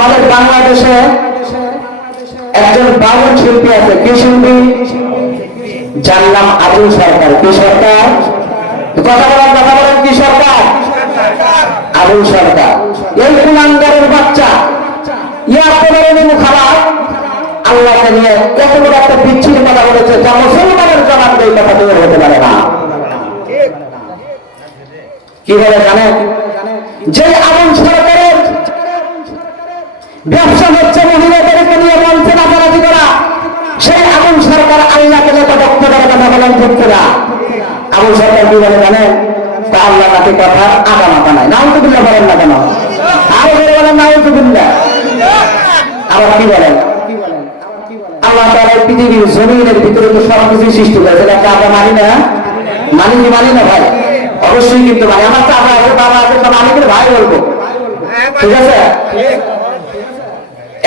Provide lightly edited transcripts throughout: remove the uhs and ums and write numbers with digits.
আমাদের বাংলাদেশে একজন বাউল শিল্পী আছে। কি শিল্পী? যার নাম আবুল সরকার। কি সরকার? কথা বলেন কি সরকার? আবুল সরকার। এই কুলাঙ্গারের বাচ্চা খারাপ আল্লাহকে নিয়ে কত বড় একটা বিচ্ছিন্ন কথা বলেছে, যা মুসলমানের জবাব এই কথা তৈরি হতে পারে না। কি বলে জানেন? যে আবুল সরকারের ব্যবসা হচ্ছে মহিলাদেরকে নিয়ে মঞ্চে নাচানাচি করা, সেই আবুল সরকার আল্লাহকে নিয়ে কটাক্ষ করে কথা বলেন ঠিক না? আবুল সরকার কি বলে জানেন? তা আল্লাহ নাকি কথা আগা মাথা নাই। নাউজুবিল্লাহ বলেন না কেন? আরো বলেন নাউজুবিল্লাহ। আবার কি বলেন? আল্লাহ তাআলা পৃথিবীর জমিনের ভিতরে তো সবকিছু সৃষ্টি করেছে, এটা আমরা মানি না? মানি না ভাই? অবশ্যই কিন্তু মানি। আমার তো আবার আছে, বাবা আছে, সব আমি কিন্তু ভাই বলবো, ঠিক আছে?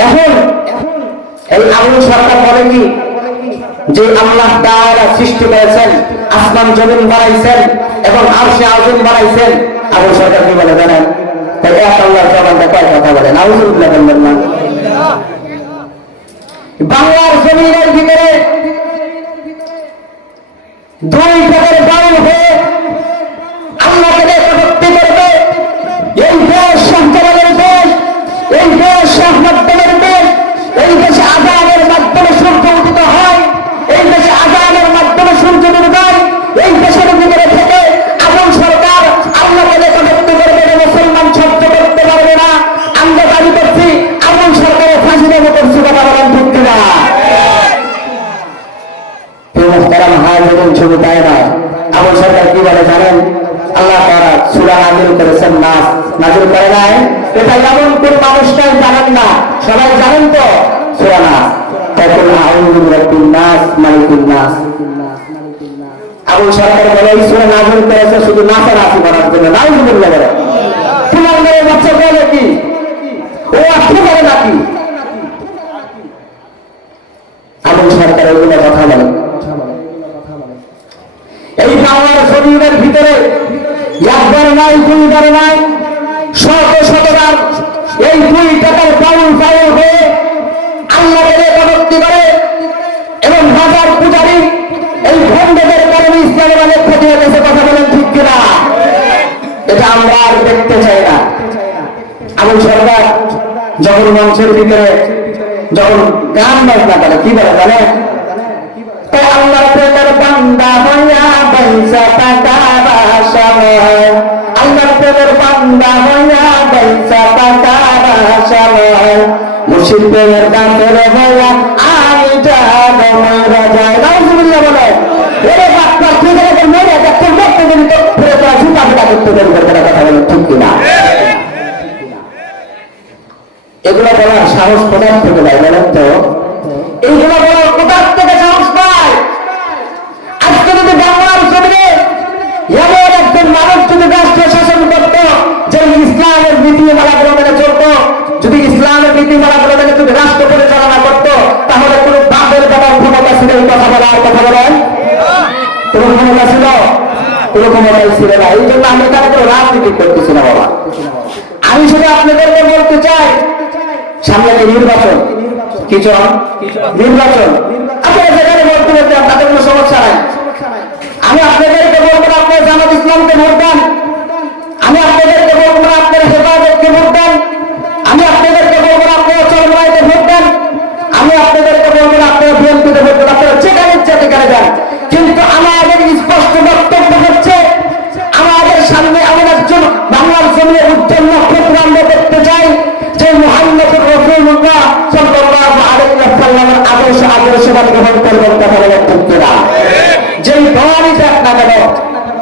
এখন এই আবুল সরকার বলে কি যে আল্লাহ তাআলা সৃষ্টি করেছেন, আসমান জমিন বানাইছেন এবং আরশে আযম বানাইছেন। আবুল সরকার কি বলে জানেন? তাই এক আল্লাহর জবানটা কয় কথা বলে? নাউজুবিল্লাহ বলবেন না? বাংলার জমিনের ভিতরে দুই টাকার বাউল হয়ে আল্লাহকে কটূক্তি করবে। এই দেশ শাহজালালের দেশ, এই দেশ শাহ মাধ্যমের দেশ, এই দেশে আযানের মাধ্যমে সূর্য উদিত হয়, এই দেশে আযানের মাধ্যমে সূর্য ডুবে যায়। এই দেশের ভিতরে থেকে আবুল সরকার আল্লাহকে কটূক্তি করবে, মুসলমান সহ্য করতে পারবে না। আমরা দাবি করছি আবুল সরকারের ফাঁসি দেবো করছি। কথা বলেন ঠিক কিনা? ছবি তাই না? আবুল সরকার কি বলে জানেন? আল্লাহ তাআলা সূরা নাযিল করেছেন, নাস নাযিল করে নাই। এটা এমন কোন মানুষটাই জানেন না, সবাই জানেন তো সূরা নাস। তাকুল আউযু বিরাব্বিন নাস মালিকুন নাস। আবুল সরকার বলে এই সূরা নাযিল করেছে শুধু নাসের আসি করার জন্য। নাউজুবিল্লাহ বলে। তোমার মেয়ে বাচ্চা বলে কি ও আসতে পারে নাকি? আবুল সরকার ওইগুলো কথা বলে। এই বাংলার জমিনের ভিতরে একবার নাই, দুইবার নাই, শতবার এই দুই টাকার বাউল হয়ে আল্লাহকে কটূক্তি করে এবং হাজার পূজারী এই ভণ্ডদের কারণে ইসলামের অনেক ক্ষতি হয়েছে। কথা বলেন ঠিক কিনা? এটা আমরা আর দেখতে চাই না। আবুল সরকার যখন মঞ্চের ভিতরে যখন গান বাজনা করে কি বলে জানে? আল্লাহর প্রেমের বান্দা হইয়া বাইসা টাকা বাসায়, আল্লাহর প্রেমের বান্দা হইয়া বাইসা টাকা বাসায়, মুর্শিদ প্রেমের দাঁতের হইয়া আমি যাব মারা যায়। নাউজুবিল্লাহ বলে। ওরে বাচ্চা ঠিক আছে, মরে যাচ্ছে, মরতে দিন তো ফিরে তোরা ঝুঁকা ফিটা করতে দেবে। কথা বলে ঠিক কিনা? এগুলো বলার সাহস কোথার থেকে পায় বলেন তো? এইগুলো বলার কোথার থেকে সাহস পায়? আজকে যদি বাংলার জমিনে এমন একজন মানুষ যদি রাষ্ট্র শাসন করত, যে ইসলামের নীতিমালাগুলো মেনে চলত, যদি ইসলামের নীতিমালাগুলো মেনে যদি রাষ্ট্র পরিচালনা করত, তাহলে কোন বাপের বাবার ক্ষমতা ছিল এই কথা বলার? কথা বলেন, কোন ক্ষমতা ছিল? কোন ক্ষমতাই ছিল না। এই জন্য আমি এখানে কোনো রাজনীতি করতেছি না বাবা। আমি শুধু আপনাদেরকে বলতে চাই, সামনে নির্বাচন, কিছু নির্বাচন আপনারা যেখানে বলতে বলতে তাদের কোনো সমস্যা নাই। আমি আপনাদেরকে বলবো না আপনার জামাত ইসলামকে ভোট দেন, আমি আপনাদেরকে বলবো না আপনার হেফাজতকে ভোট দেন, আমি আপনাদেরকে বলবো না আপনারা চরমরাইতে ভোট দেন, আমি আপনাদেরকে বলবো না আপনারা বিএনপিতে ভোট দেন, আপনারা যেখানে ইচ্ছা সেখানে যান। কিন্তু আমাদের স্পষ্ট বক্তব্য হচ্ছে, আমাদের সামনে এমন একজন বাংলার জমিনে উজ্জ্বল নক্ষত্র আমরা দেখতে চাই, যে মুহাম্মদুর রাসূলুল্লাহ সাল্লাল্লাহু আলাইহি ওয়াসাল্লামের আদর্শবাদ গ্রহণ করবেন। কথা বলেন ঠিক কিনা? যেই দলই যাক না কেন,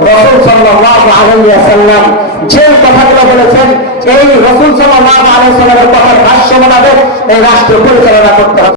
রাসূল সাল্লাল্লাহু আলাইহি ওয়াসাল্লাম যে কথাগুলো বলেছেন, এই রাসূল সাল্লাল্লাহু আলাইহি ওয়াসাল্লামের কথার ভাষ্য মোতাবেক এই রাষ্ট্র পরিচালনা করতে হবে।